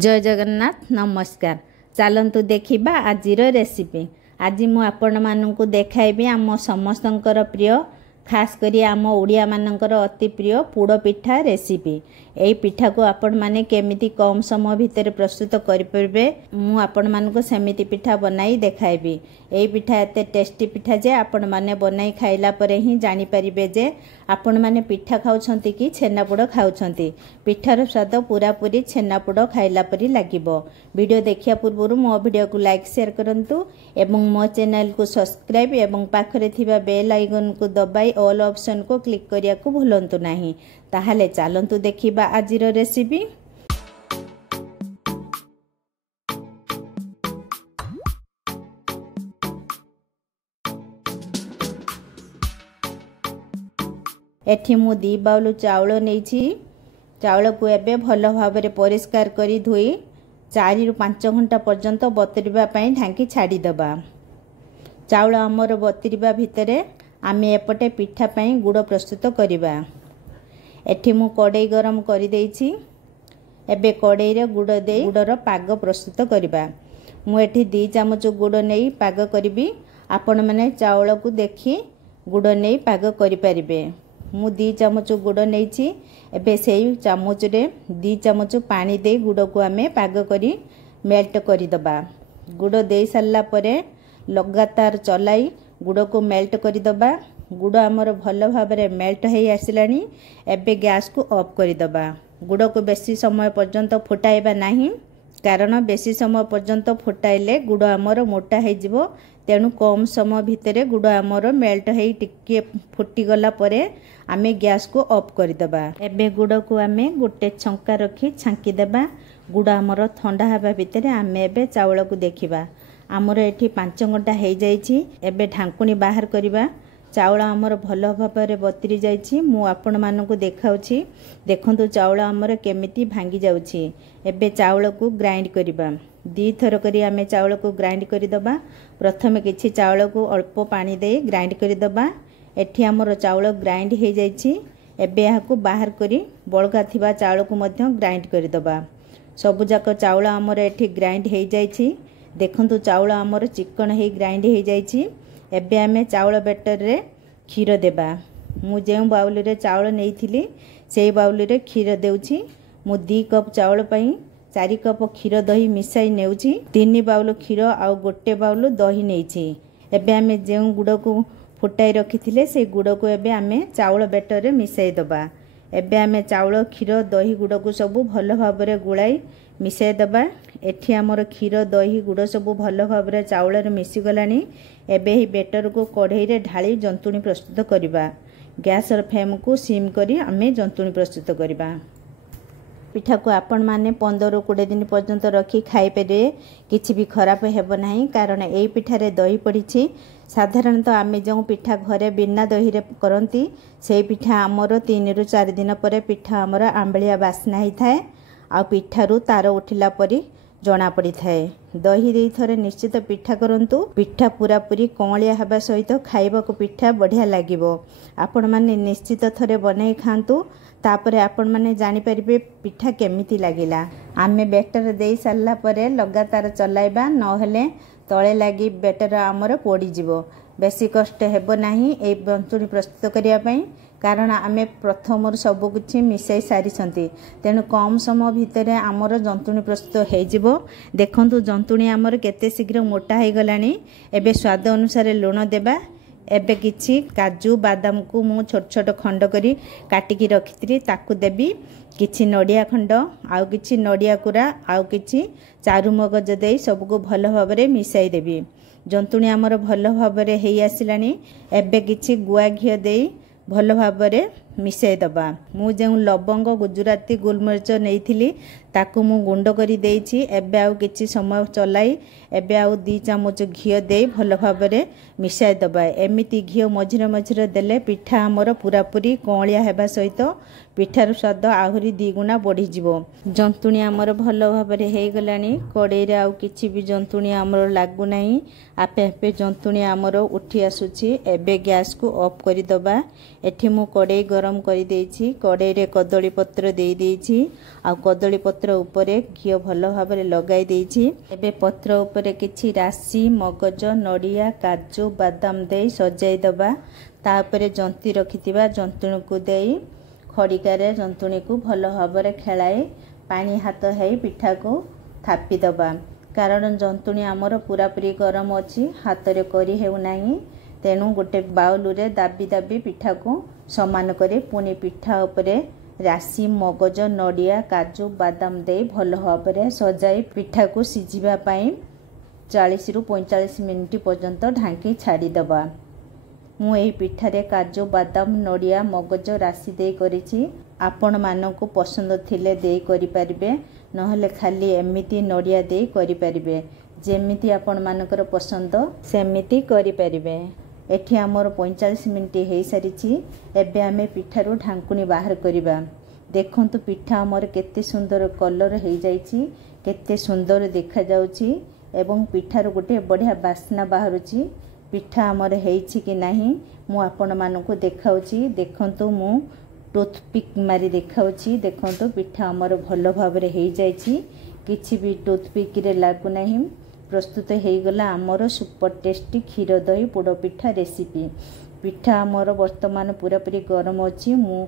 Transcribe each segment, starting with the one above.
जय जगन्नाथ नमस्कार। चलतु देखा आज रेसिपी। आज मु आपण मानू देखाइबी आम समस्तंकर प्रिय खास करी आम ओडिया मानकर अति प्रिय पोड़ पिठा रेसिपी। यही पिठा को आपण माने केमिति कम समय भितर प्रस्तुत करें मु आपण मानक सेमिति पिठा बनाई देखाइबी। यही पिठा एते टेस्टी पिठा जे आपण माने बनाई खाइला परे ही जानि परिबे जे आपण माने पिठा खाउछंती कि छेनापोड़ खाउछंती। पिठार स्वाद पूरा पूरी छेनापोड़ खाइला परी लागिबो। वीडियो देखिया पूर्व मो वीडियो को लाइक शेयर करंतु एवं मो चैनल को सब्सक्राइब एवं पाखरे थिबा बेल आइकन को दबाई ऑल ऑप्शन को क्लिक करिया को भूलंतु नाही। ताहाले चलंतु देखिबा आजिर रेसिपी। एठी मु 2 बाउल चाउल नेछि। चाउल को एबे भलो भाबरे परिष्कार करी धोई 4 रु 5 घंटा पर्यंत बतरिबा पई ढांकी छाड़ी दबा। चाउल हमर बतरिबा भितरे आमे एपटे पिठा पई गुड़ प्रस्तुत करिबा। एठी मु कड़ाई गरम करि देछि। एबे कड़ाई रे गुड़ दे गुड़र पाग प्रस्तुत करिबा। मु एठी 2 चामच गुड़ नेई पाग करिबी। आपण माने चाउल को देखि गुड़ नेई पाग करि परिबे। मु 2 चामच गुड़ नेछि। एबे सेई चामच रे 2 चामच पानी दे गुड़ को आमे पाग करी मेल्ट करि दबा। गुड़ दे सारला परे लगातार चलाई गुड़ को मेल्ट करि दबा। गुड़ आमर भल भाबरे मेल्ट हेई आसिलानी। एबे गैस को ऑफ करि दबा। गुड़ को बेसी समय पर्यंत फुटाइबा नाही, कारण बेसी समय पर्यंत फुटाइले गुड़ आमर मोटा हेई जिवो। तेणु कम समय भितरे गुड़ आमर मेल्ट हेई टिके फुटी गला परे आमे गैस को ऑफ करि दबा। एबे गुड़ को आमे गोटे छंका रखी छांकी देबा। गुड़ आमर ठंडा हबा भितरे आमे एबे चावल को देखिबा। आमर एठी 5 घंटा हेई जाइछि। एबे ढांकुनी बाहर करिबा। चाउल आमर भल भाबरे बतरी जाइछि। मु आपण मानकु देखाउछि। देखंतु चाउल आमर केमिति भांगी जाउछि। एबे चाउल को ग्राइंड करिबा। 2 थर करी आमे चाउल को ग्राइंड करि दबा। प्रथमे किछि चाउल को अल्प पानी दे ग्राइंड करि दबा। एठी आमर चाउल ग्राइंड हेई जाइछि। एबे याकू बाहर करी बळका थिबा चाउल को मध्य ग्राइंड करि दबा। सबु जाक चाउल आमर एठी ग्राइंड हेई जाइछि। देखंतु चाउल आमर चिकन हेई ग्राइंड हेई जाइछि। एबे आमे चाउल बेटर रे खीर देबा। मु जेउ बाउल रे चाउल नेइथिली सेई बाउल रे खीर देउछि। मु 2 कप चाउल पई 4 कप खीर दही मिसाई नेउछि। 3 बाउल खीर आ गोटे बाउल दही नेइछि। एबे आमे जेउ गुड़ को फुटाई रखिथिले से गुड़ को एबे आमे चाउल बेटर रे मिसाई दबा। एबे आमे चाउल खीर दही गुड़ को सबु भल भाबरे गुळाई मिसाई दबा। एठी आमर खीर दही गुड़ सबु भल भाबरे चाउल रे मिसी गलानी। एबे ही बेटर को कढ़ाई रे ढाली जंतुणी प्रस्तुत करिबा। गैस र फ्लेम को सिम करी आमे जंतुणी प्रस्तुत करिबा। पिठा को आपण माने 15 ରୁ 20 दिन पर्यंत रखी खाई पेरे किछि भी खराब हेबो नाही, कारण एई पिठा रे दही पड़िछि। साधारणतः आमे जो पिठा घरे बिना दही रे करंती सेई पिठा आमर 3 ରୁ 4 दिन परे पिठा आमर आंबलिया बास्ना ही थाए। आ पिठारू तार उठिला परी जना पड़ी थाए। दही दे थरे निश्चित पिठा करंतु। पिठा पूरा पूरी कमलिया हबा सहित खाइबा को पिठा बढ़िया लागिबो। आपण माने निश्चित थरे बनाई खांतु। तापरे आपण माने जानि परिबे पिठा केमिति लागिला। आमे बेटर दे सारला परे लगातार चलाइबा, नहेले तळे लागी बेटर आमर पोड़ी जिवो। बेसी कष्ट हेबो नाही ए जंतुणी प्रस्तुत करिया पई, कारण आमे प्रथम सबु किछि मिसाई सारी छंती। तेणु कम समय भितरे आमर जंतुणी प्रस्तुत हेई जिवो। देखंतु जंतुणी आमर केते शीघ्र मोटा हेई गलानी। एबे स्वाद अनुसार लूण देबा। एबे किछि काजू बादाम को मु छोट छोट खंड करी काटिकी रखित्री ताकू देबी। किछि नडिया खंड आउ किछि नडिया कुरा आउ किछि चारु मगज देई सबको भल भाबरे मिसाई देबी। जंतुणी आमर भल भाबरे हेई आसिलानी। एबे किछि गुआ घियो देई भल भाबरे मिसाई दबा। मु जेउ लवंग गुजराती गोलमरिच नेइथिली ताकू मु गुंड करी देइछि। एबे आउ किछि समय चलाई एबे आउ 2 चामच घियो देई भल भाबरे मिसाई दबा। एमिति घियो मझिरे मझिरे देले पिठा आमर पूरा पूरी कमलिया हेबा सहित पिठार स्वाद आहुरी 2 गुणा बढ़ी जिवो। जंतुणी आमर भल भाबरे हेई गलानी। कड़ाई रे आउ किछि भी जंतुणी आमर लागु नाही। आपे आपे जंतुणी आमर उठी आसुछि। एबे गैस को ऑफ करि दबा। एठी मु कड़ाई गरम कर कड़े कदली पत्र दे देइछि आ कदली पत्र उपरे घी भल भाव लगाई देइछि। एबे पत्र उपरे किछि राशि मगज नड़िया काजू बादाम दे सजाई दबा। तापरे जंती रखिथिबा जंतुणी को देई खड़िकारे जंतुणी को भल भाव खेलाई पानी हाथ है पिठा को थापी दबा। कारण जंतुणी आमर पूरापूरी गरम अच्छी हाथ रे करी हेउ नाही। तेणु गोटे बाउल रे दाबी दाबी पिठा को समान करे पुणी पिठा उपरे राशि मगज नड़िया काजू बादाम दे भल भाव सजाई पिठा को सिझिबा पई 40 रु 45 मिनिट पर्यंत ढांकी छाड़ी दबा। मु एही पिठारे काजू बादाम नड़िया मगज राशि दे करिछि। आपण मानकु पसंद थिले दे करि परिबे नहले खाली एमिति नड़िया दे करि परिबे। जेमिति आपण मानकर पसंद सेमिति करि परिबे। एठी हमर 45 मिनिट हे सारिछि। एबे आमे पिठारू ढांकुनी बाहर करिबा। देखंतु पिठा हमर केते सुंदर कलर हे जाइछि केते सुंदर देखा जाउछि एवं पिठारू गोटे बढ़िया बास्ना बाहरुछि। पिठा हमर हेछि कि नाही मु आपण मानकु देखाउछि। देखंतु मु टूथपिक मारी देखाउछि। देखंतु पिठा हमर भल भाबरे हे जाइछि किछि भी टूथपिक रे लागु नाही। प्रस्तुत हो गला आमर सुपर टेस्टी क्षीर दही पोड़ पिठा रेसिपी। पिठा आमर वर्तमान पूरापूरी गरम अच्छी मु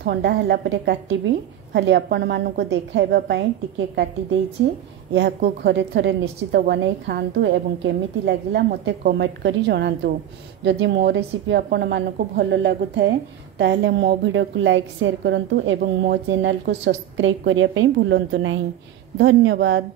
ठंडा हला परे काटिबी खाली आपण मानकु देखाइबा पई टिके काटी देइछि। याकू घरे थरे निश्चित बनै खांतु एवं केमिति लागिला मते कमेंट करी जणांतु। जदि मो रेसिपी आपण मानकु भलो लागु थाए ताहले मो वीडियो को लाइक शेयर करंतु एवं मो चैनल को सब्सक्राइब करिया पई भूलंतु नाही। धन्यवाद।